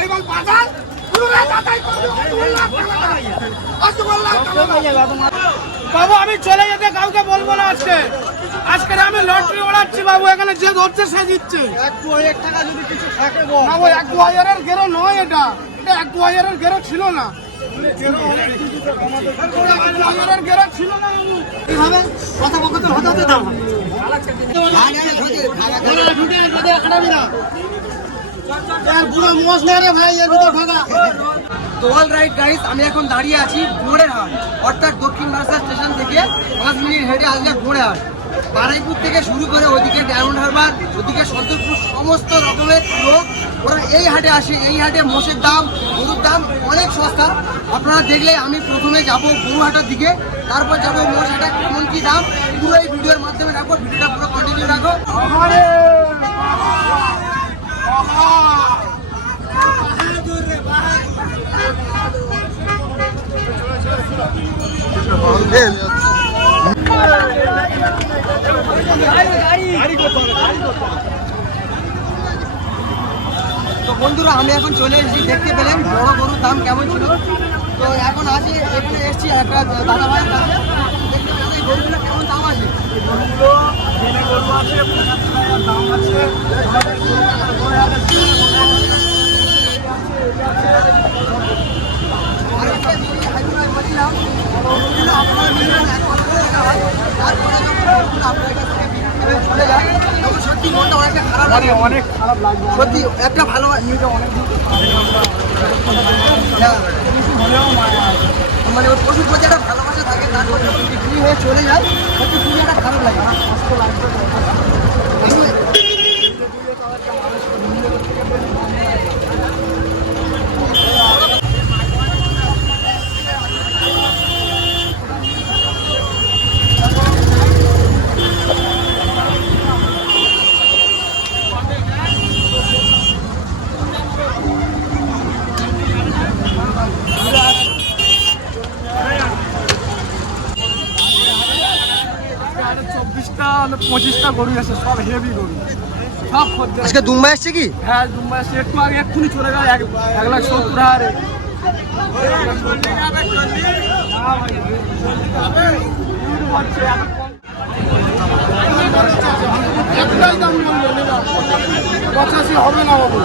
এইবার বাজার বাবু আমি চলে যেতে কাউকে বলব না আজকে আজকে আমি লটারি ওড়াচ্ছি বাবু এখানে যে ধরছে সে দিচ্ছে এক দু হাজার টাকা যদি কিছু থাকে বল এক দু হাজারের গেরো নয় এটা এটা এক দু হাজারের গেরো ছিল না এক দু হাজারের গেরো ছিল না কথা বলতে হতে হতে দাম পুরো মোষ না রে ভাই এর ভিতর ঢোকা তো অল রাইট গাইস আমি এখন দাঁড়িয়ে আছি গোড়ের হাট অর্থাৎ দক্ষিণ বারাসা স্টেশন থেকে পাঁচ মিনিট হেঁটে আসলে গোড়ে হাট বারাইপুর থেকে শুরু করে ওইদিকে ডায়মন্ড হারবার ওদিকে সন্তরপুর সমস্ত রকমের লোক ওরা এই হাটে আসে এই হাটে মোষের দাম গরুর দাম অনেক সস্তা। আপনারা দেখলে আমি প্রথমে যাব গরু হাটের দিকে তারপর যাব মোষ হাটে কেমন কি দাম পুরো এই ভিডিওর মাধ্যমে রাখব ভিডিওটা পুরো কন্টিনিউ রাখো। তো বন্ধুরা, আমি এখন চলে এসেছি, দেখতে পেলেন বড় গরুর দাম কেমন ছিল। তো এখন আছি এখানে এসেছি একটা দাদা কাছে। দেখতে পেলেন এই গরুগুলো কেমন দাম আছে? আরেকটা আছে হাইব্রিড বলছিলাম, গরুগুলো আপনারা গরুগুলো আপনার সত্যি মনটা অনেকটা খারাপ লাগে অনেক খারাপ লাগে সত্যি একটা ভালো হ্যাঁ। মানে ওর পশুর প্রতি একটা ভালোবাসা থাকে তার বিক্রি হয়ে চলে যায় সত্যি খুবই একটা খারাপ লাগে চব্বিশটা গরু আছে সব হেভি গরু। সব খদ্দের আজকে দুম্বা এসছে কি? হ্যাঁ দুম্বাই আসছে। একটু আগে এক্ষুনি চলে গেল এক এক লাখ সত্তর হাজারে একটাই দাম পঁচাশি হবে না বাবু।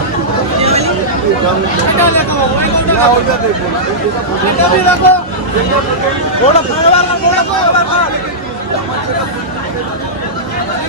ওটা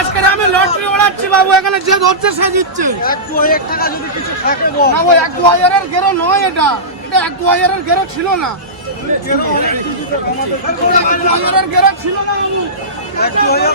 আজকে আমি লটারি ওড়াচ্ছি বাবু এখানে যে ধরছে সে জিতছে। এক দু হাজার টাকা যদি কিছু থাকে না ওই এক দু হাজারের গেরো নয় এটা। এটা এক দু হাজারের গেরো ছিল না। এক দু হাজারের গেরো ছিল না বাবু। এক দু হাজার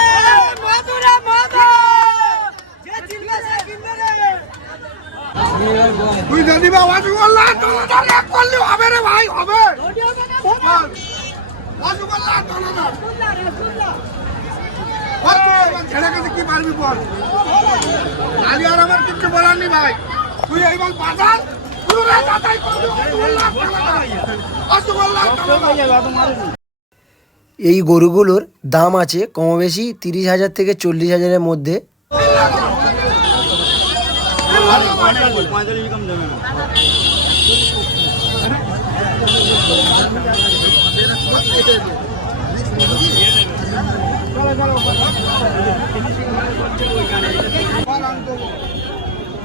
তুই যদি এক করলে হবে রে ভাই হবে। রসগোল্লা তোলাদার বল তুই এবার ছেড়ে গেছে কি পারবি বল? আলি আর আমার কিচ্ছু বলার নেই ভাই। তুই এইবার বাজার পুরো যাতাই করবি রসগোল্লা তোলাদার। রসগোল্লা তোলাদার। এই গরুগুলোর দাম আছে কম বেশি তিরিশ হাজার থেকে চল্লিশ হাজারের মধ্যে।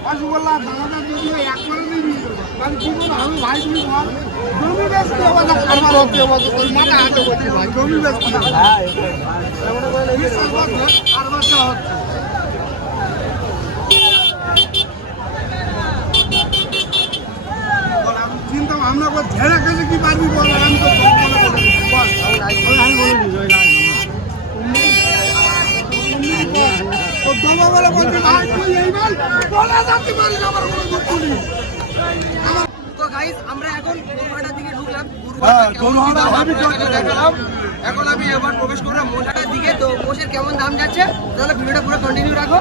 রসগোল্লা দানাদার যদি হয় একবারে নিবি তাহলে কি করব আমি ভাই তুমি ধর জমি বেচতে হবে না কারবার হতে হবে ওই মাথা হাতে বলছি ভাই জমি বেচতে হবে বিশ্বাস করছে হচ্ছে বল, ভাবনা করে কি পারবি বল আমি তো তোর মনে বল আমি বলে দিচ্ছি, ওই নাই। ও দমা বলে বলছে ভাই তুই এই বল বলে যাতে পারিস আমার কোনো দুঃখ নেই তো গাইস আমরা এখন গরুহাটার দিকে ঢুকলাম হ্যাঁ, গরুহাটা আমি দেখালাম এখন প্রবেশ করলাম মোষাটার দিকে তো মোষের কেমন দাম যাচ্ছে তাহলে ভিডিওটা পুরো কন্টিনিউ রাখো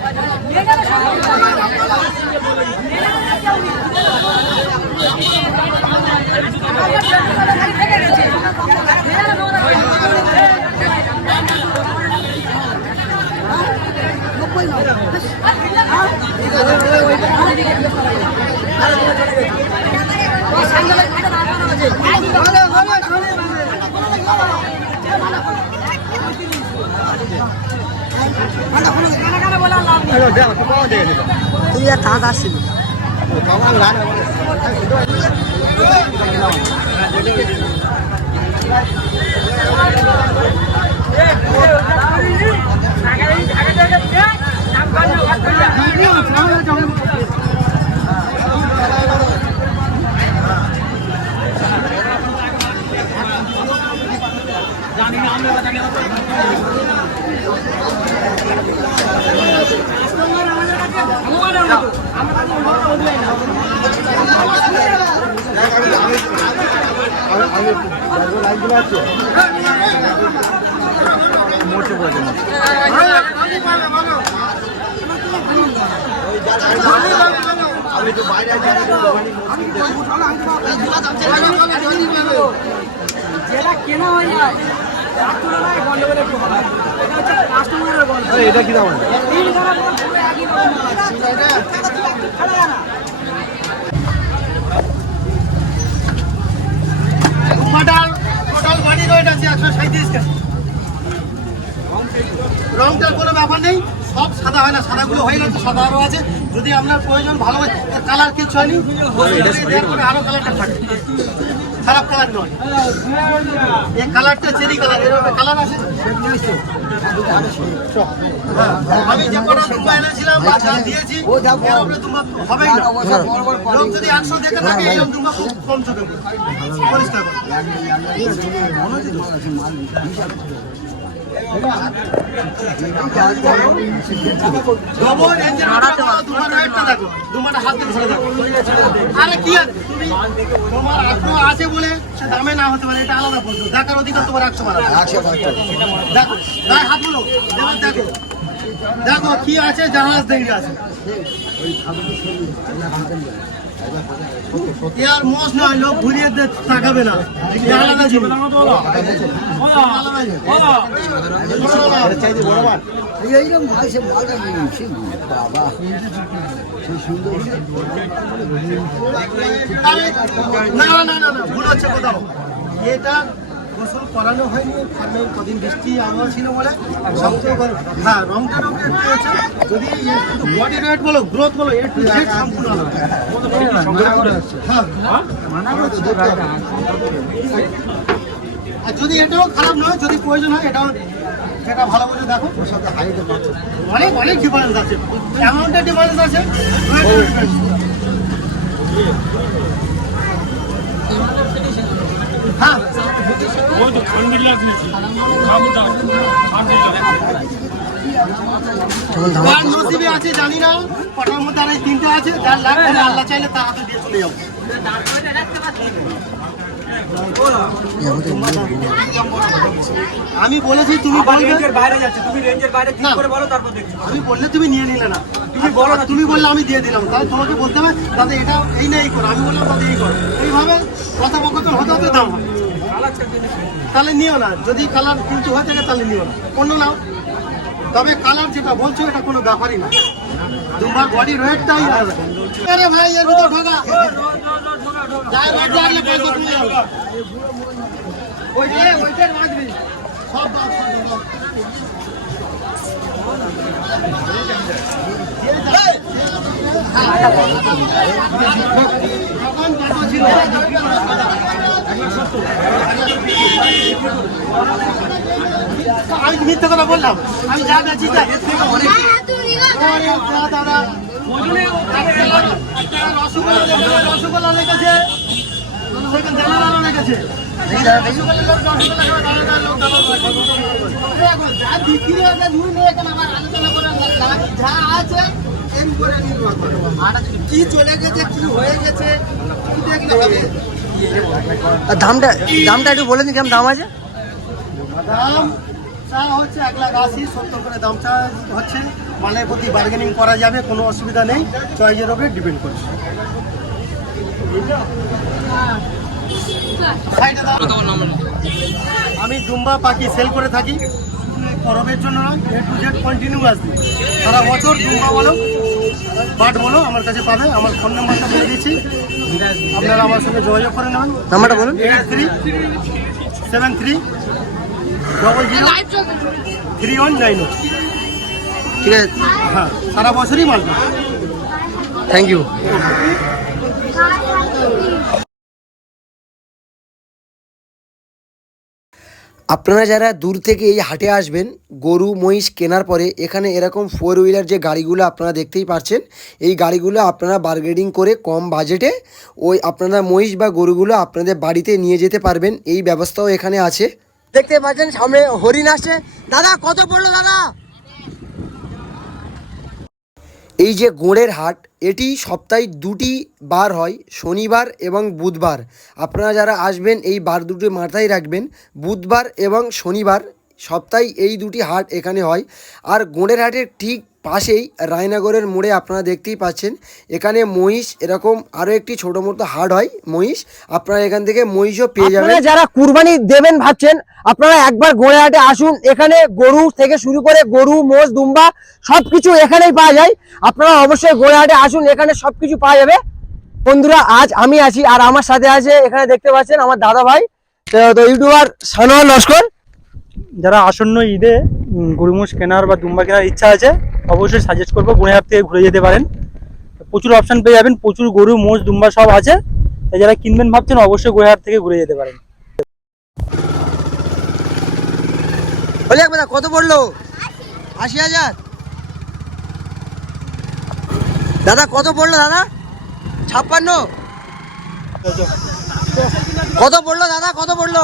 যেটা কেনা হয়ে যায় তার তুলনায় গন্ডগোল একটু হবে এটা হচ্ছে কাস্টমারের গল্প। এটা কি দাম? আছে। টোটাল বাড়ি রয়েছে আছে একশো সাঁত্রিশ রংটার কোনো ব্যাপার নেই সব সাদা হয় না সাদাগুলো হয়ে গেছে সাদা আরও আছে। যদি আপনার প্রয়োজন ভালো হয় কালার কিছু হয়নি। আরও কালারটা থাকে। খারাপ কালার নয়। কালারটা চেরি কালারের কালার আছে? হ্যাঁ, আমি যে এনেছিলাম আরে কি আছে তোমার আছে বলে সে দামে না হতে পারে এটা আলাদা দেখার অধিকার তোমার একশো বার দেখো হাত বলো দেখো। দেখো কি আছে? জাহাজ দেখে আছে। আর মোষ নয় লোক ঘুরিয়ে তাকাবে না। আলাদা জিনিস। এইরকম বাবা সুন্দর না না না না, ভুল হচ্ছে কোথাও এটা গোসল করানো হয়নি সামনে কদিন বৃষ্টি আবহাওয়া ছিল বলে হ্যাঁ রংটা রঙটা একটু হচ্ছে যদি বডি ওয়েট বলো গ্রোথ বলো এর টু জেড সম্পূর্ণ আলাদা। হ্যাঁ আর যদি এটাও খারাপ নয় যদি প্রয়োজন হয় এটাও সেটা ভালো করে দেখো। ওর সাথে হাইটে অনেক অনেক ডিফারেন্স আছে। অ্যামাউন্টের ডিফারেন্স আছে difference। কার নসিবে আছে জানি না কটার মধ্যে আর এই আছে, যার লাগবে আল্লাহ চাইলে তার হাতে দিয়ে চলে যাব। আমি বলেছি তুমি রেঞ্জের বাইরে যাচ্ছে। তুমি রেঞ্জের বাইরে করে বলো তারপর দেখি আমি বললে তুমি নিয়ে নিলে না। তুমি বলো না তুমি বললে আমি দিয়ে দিলাম। তাহলে তোমাকে বলতে হবে দাদা এটা এই না এই করো। আমি বললাম দাদা এই করো। এইভাবে কথোপকথন হতে হতে দাম তাহলে নিও না। যদি কালার কিন্তু হয়ে থাকে তাহলে নিও না। অন্য নাও। তবে কালার যেটা বলছো এটা কোনো ব্যাপারই না। তোমার বডি আলাদা। আরে ভাই এর ভিতর ঢোকা। আমি মিথ্যে কথা বললাম। আমি যা বেছি তা এর থেকে অনেক আরে যা দাদা। রসগোল্লা লেগেছে। যা বিক্রি নিয়ে আবার আলোচনা করে যা আছে এম করে নির্ভর করে। কি চলে গেছে কি হয়ে গেছে কি দেখলে হবে আর দামটা দামটা একটু বলে দিন কেমন দাম আছে দাম চা হচ্ছে এক লাখ আশি সত্তর করে দাম চা হচ্ছে মালের প্রতি বার্গেনিং করা যাবে কোনো অসুবিধা নেই। চয়েসের উপরে ডিপেন্ড করছে। আমি দুম্বা পাখি সেল করে থাকি। পরবের জন্য নয় এ টু জেড কন্টিনিউ আসবে। সারা বছর দুম্বা বলো বাট বলো আমার কাছে পাবে। আমার ফোন নাম্বারটা বলে দিচ্ছি। আপনারা আমার সঙ্গে যোগাযোগ করে নেবেন। নাম্বারটা বলুন। Eight three seven three double zero three one nine ঠিক আছে? হ্যাঁ সারা বছরই মাল পাবে। থ্যাংক ইউ আপনারা যারা দূর থেকে এই হাটে আসবেন গরু মহিষ কেনার পরে এখানে এরকম ফোর হুইলার যে গাড়িগুলো আপনারা দেখতেই পাচ্ছেন এই গাড়িগুলো আপনারা বার্গেনিং করে কম বাজেটে ওই আপনারা মহিষ বা গরুগুলো আপনাদের বাড়িতে নিয়ে যেতে পারবেন। এই ব্যবস্থাও এখানে আছে। দেখতে পাচ্ছেন সামনে হরিণ আসছে। দাদা কত পড়ল দাদা? এই যে গোড়ের হাট, এটি সপ্তাহে দুটি বার হয়, শনিবার এবং বুধবার। আপনারা যারা আসবেন, এই বার দুটি মাথায় রাখবেন, বুধবার এবং শনিবার সপ্তাহে এই দুটি হাট এখানে হয়। আর গোড়ের হাটের ঠিক পাশেই রায়নগরের মোড়ে আপনারা দেখতেই পাচ্ছেন, এখানে মহিষ এরকম আরও একটি ছোট মতো হাট হয়, মহিষ। আপনারা এখান থেকে মহিষও পেয়ে যাবেন। যারা কুরবানি দেবেন ভাবছেন, আপনারা একবার গোড়ে হাটে আসুন। এখানে গরু থেকে শুরু করে গরু, মোষ, দুম্বা সব কিছু এখানেই পাওয়া যায়। আপনারা অবশ্যই গোড়ে হাটে আসুন, এখানে সব কিছু পাওয়া যাবে। বন্ধুরা, আজ আমি আছি আর আমার সাথে আছে, এখানে দেখতে পাচ্ছেন আমার দাদা ভাই ইউটিউবার সানোয়ার লস্কর যারা আসন্ন ঈদে উম, কেনার বা দুম্বা কেনার ইচ্ছা আছে অবশ্যই সাজেস্ট করব গুণেহাট থেকে ঘুরে যেতে পারেন। প্রচুর অপশন পেয়ে যাবেন প্রচুর গরু মোষ দুম্বা সব আছে। তাই যারা কিনবেন ভাবছেন অবশ্যই গুণেহাট থেকে ঘুরে যেতে পারেন। কত পড়ল? আশি হাজার। দাদা কত পড়ল দাদা? ছাপ্পান্ন। কত পড়ল দাদা কত পড়ল?